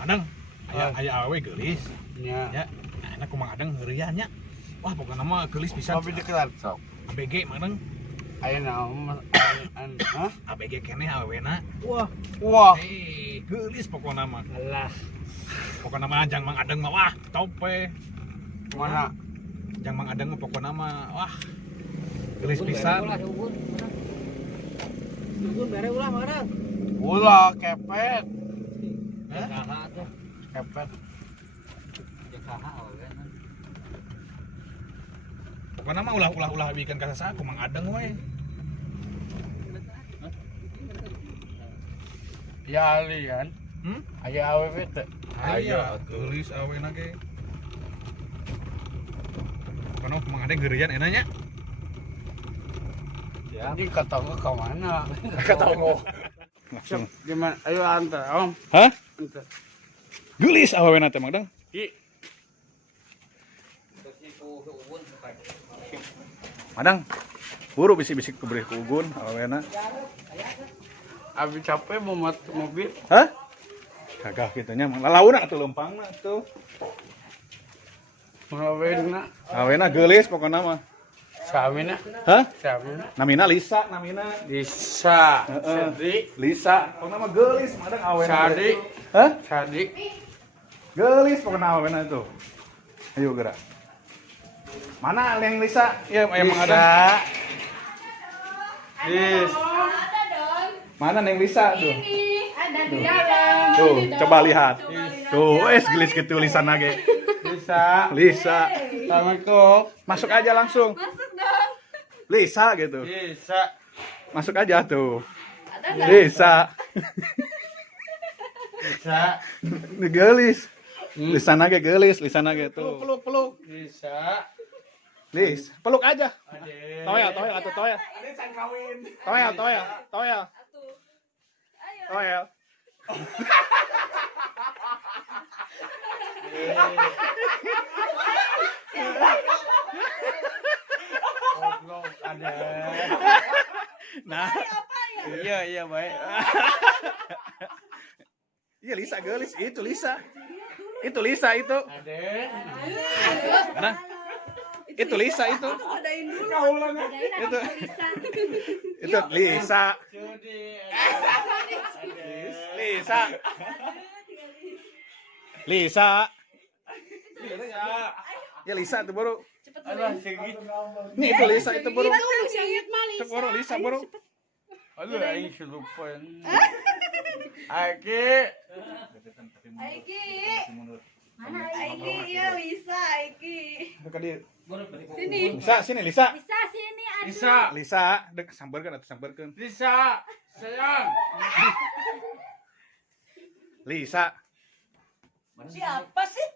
Madang, aya awewe geulis. Nya. Ya, enak kumaha Madang heureuyan nya. Wah, pokokna mah geulis pisan. Kopi deketan sok. ABG Madang. Aya naon hah? ABG keneh awewena. Wah. Geulis pokokna mah. Alah. Pokokna mah Jang Mang Adeng mah wah, tope. Mana? Jang Mang Adeng mah pokokna mah wah. Geulis pisan. Ugun bere ulah Madang. Ulah kepet. Kaha tuh. Kepet. Ya kaha awena. Pokokna mah ulah bikin ka sasaku Mang Adeng we. Ya alian. Aya awewe teh. Aya geulis awena ge. Pokokna Mang Adeng heureuyan enanya. Ya. Ini kata gua ke mana? Kataongo. Langsung. Gimana? Ayo antar, Om. Hah? Antar. Geulis awewena teh Mang Adeng. Madang, buru bisik-bisik ku beri ku Ugun awena. Abi capek mau mobil. Hah? Kagak kitu nya mah lalauna atuh leumpangna tuh. Mawena. Awena geulis pokona mah. Samina. Hah? Samina. Namina Lisa, namina. Bisa. Heeh. Sadi. Lisa, pokona mah geulis madang awena. Sadi. Hah? Sadi. Geulis pokona awena tuh. Ayo gerak. Mana yang Lisa? Ya, emang ada. Dis. Mana yang Lisa tuh? Ada di dalam. Tuh, coba lihat. Tuh, gelis gitu lisanna ge. Bisa. Lisa. Assalamualaikum. Masuk aja langsung. Masuk dong. Lisa gitu. Bisa. Masuk aja tuh. Ada nggak? Lisa. Bisa. Gelis. Lisana ge geulis, lisana ge tuh. Peluk. Bisa. Lis, peluk aja. Ade. Toel atuh toel. Ade can kawin. Toel. Atuh. Ayo. Toel. Goblok ada. Nah, Iya baik. iya Lisa geulis, itu Lisa. Itu Lisa itu. Ade. Mana? Itu Lisa itu. Adain dulu. Itu. Itu Lisa. Judi. Lisa. Lisa. Ya Lisa itu baru. Alah segit. Nih itu Lisa itu baru. Singit malis. Itu baru Lisa baru. Aduh aing selupan. Aki. Aiki. Mana Aiki? Iya bisa Aiki. Dekat dia. Sini. Lisa, sini Lisa. Bisa sini aduh. Bisa. Lisa, dek sambarkeun atuh sambarkeun. Bisa. Sayang. Lisa. Siapa sih?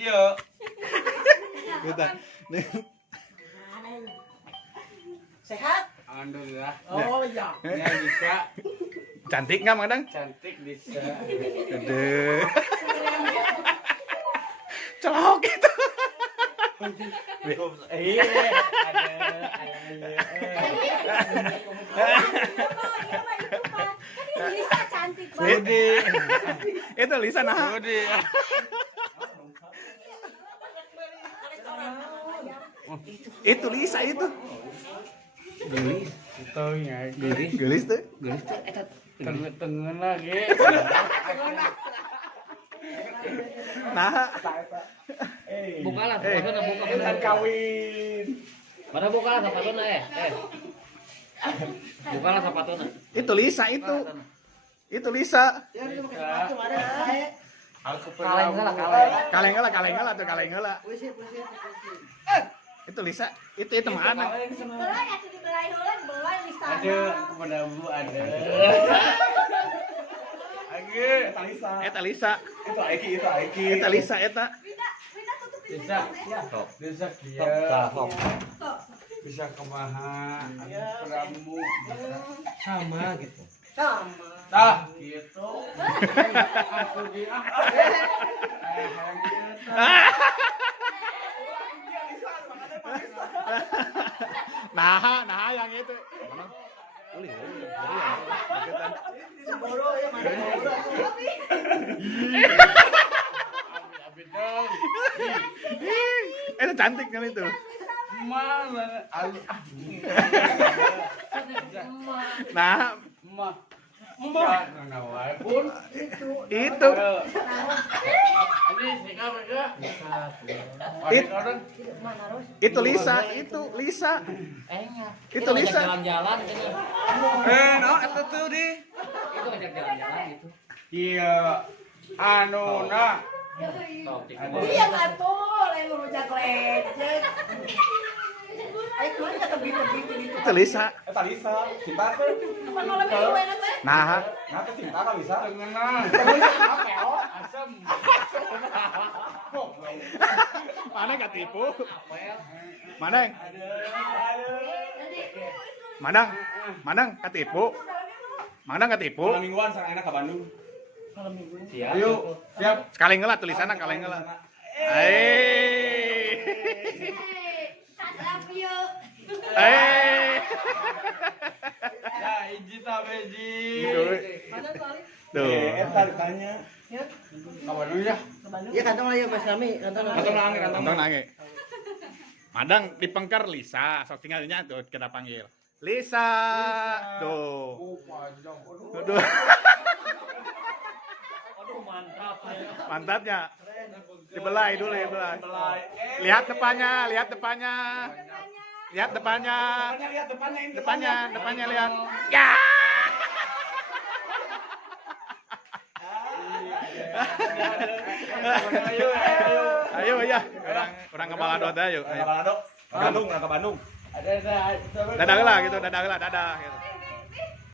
Iya. Kita. Sehat? Alhamdulillah. Oh iya. Ya bisa. Cantik enggak, Madang? Cantik bisa. Gede. Colok gitu. Iya. Ada. Lisa cantik banget. Budi. Itu Lisa nah. Budi. Itu Lisa itu. Itu nya. Gelis tuh. Tengah lagi. Nah, Buka lah, Eh, sepatuna buka. Kan kawin. Mana buka lah sepatuna Buka lah sepatuna. itu Lisa itu. Itu Lisa. Aku Kaleng pernah. kaleng. Kaleng heula. Itu Lisa. Itu mana? Belai atuh dibelai heula, dibelai Lisa. Ada kepada Bu ada. Lagi. Eta Lisa. Itu Aiki. Eta Lisa eta. Wina tutupin Bisa. Top. Bisa Top. dia. Top. Bisa kemaha. Pramu. Sama gitu. Tah gitu. Aku dia. Nah yang itu. Semboro ya. cantik kan itu. Mana? Nah, Mah. Mah. Nawai pun. itu. Ini sika mereka. Mana Ros? Itu Lisa, itu Lisa. Itu ngajak Lisa. jalan-jalan ini. No, itu tuh di. Itu ngajak jalan-jalan gitu. Iya. Anu na. Sok, tik. Iya atuh, lain rujak lecet. Ayo keluar ya tebi-tebi gitu. Itu Lisa. Eta Lisa, cinta tuh. Kapan malam minggu enak teh? Nah, Ngapa cinta kan Lisa? Tengenang. Asam. mana ketipu? Apel. Mana? Manang, Manang ketipu. Manang ketipu. Malam mingguan sang anak ke Bandung. Siap. Ayo, siap. Sekali ngelat tulisannya, sekali ngelat. Love you. Ya, hiji ta beji. Mana kali? Tuh. Eta ditanya. Kabar dulu ya. Iya kantong lah ya Mas Kami, kantong. Kantong nangis, kantong. Tonton nangis. Madang dipengker Lisa, sok tinggalnya tuh kita panggil. Lisa. Tuh. Oh, panjang. Tuh. Aduh mantap. Mantapnya. Dibelai dulu, dibelai. Belai. Lihat depannya, lihat depannya. Lihat depannya. Lihat depannya ini. Depannya lihat. Ya. Ayo, ayo. Ayo ya, orang ke Baladot ayo. Ke Bandung, ke Bandung. Ada. Dadah lah gitu, dadah lah, dadah gitu.